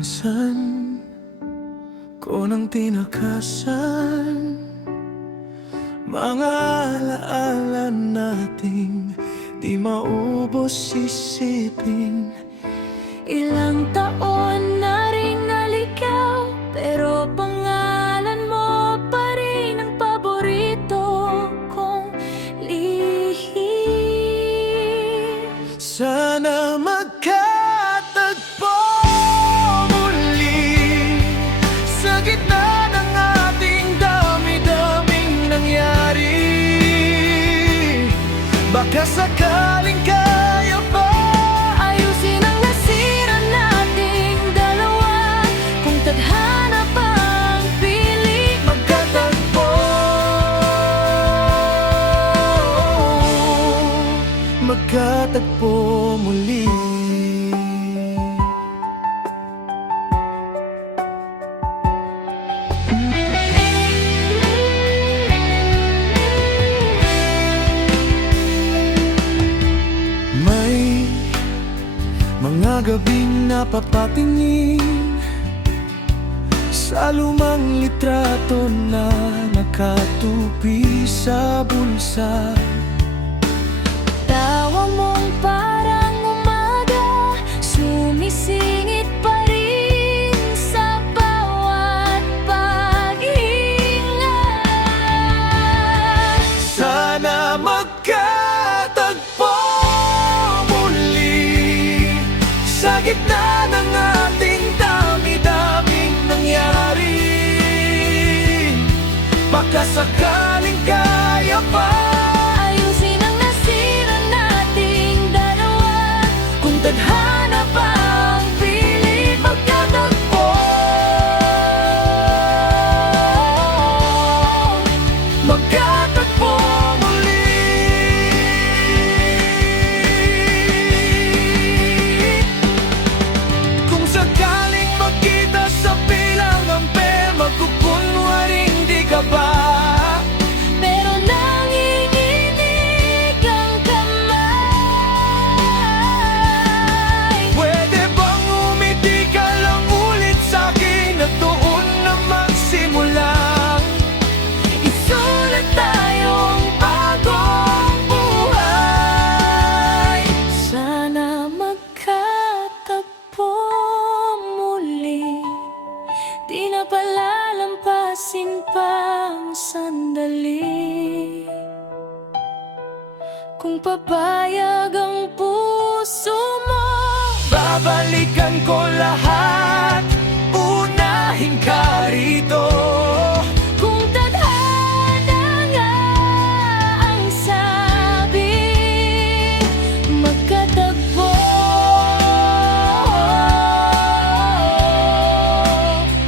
minsan ko nang tinakasan mga alaala nating di maubos isipin. Ilang taon na rin naligaw, pero pangalan mo pa rin ang paborito kong lihim. Sana magkatagpo muli sa gitna ng ating dami-daming nangyari. Baka sakaling kaya pa Ayusin ang nasira nating dalawa, kung tadhana pa ang pili. magkatagpo, magkatagpo muli. May mga gabing napapatingin sa lumang litrato na nakatupi sa bulsa. Tawa mong parang umaga, sumisingit pa rin sa bawat paghinga. Sana magkatagpo muli sa gitna ng ating dami-daming nangyari. Baka sakaling kaya pa Ayusin ang nasira nating dalawa, kung tadhana pa ang pili. magkatagpo, magkatagpo muli. Kung sakaling magkita sa pilang amper, magkukunwaring di ka ba? Pero nanginginig ang kamay. Pwede bang umiti ka lang ulit sa'kin at doon na magsimula? Isulat tayong bagong buhay. Sana magkatagpo muli, di na palalampasin pa ang sandali. Kung papayag ang puso mo, Babalikan ko lahat, unahin ka rito. kung tadhana nga ang sabi, magkatagpo,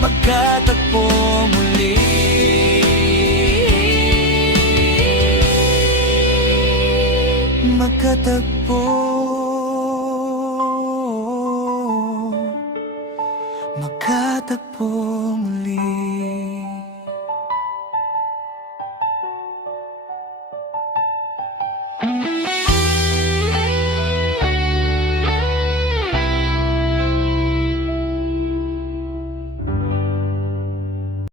Magkatagpo muli. Magkatagpo, magkatagpo muli.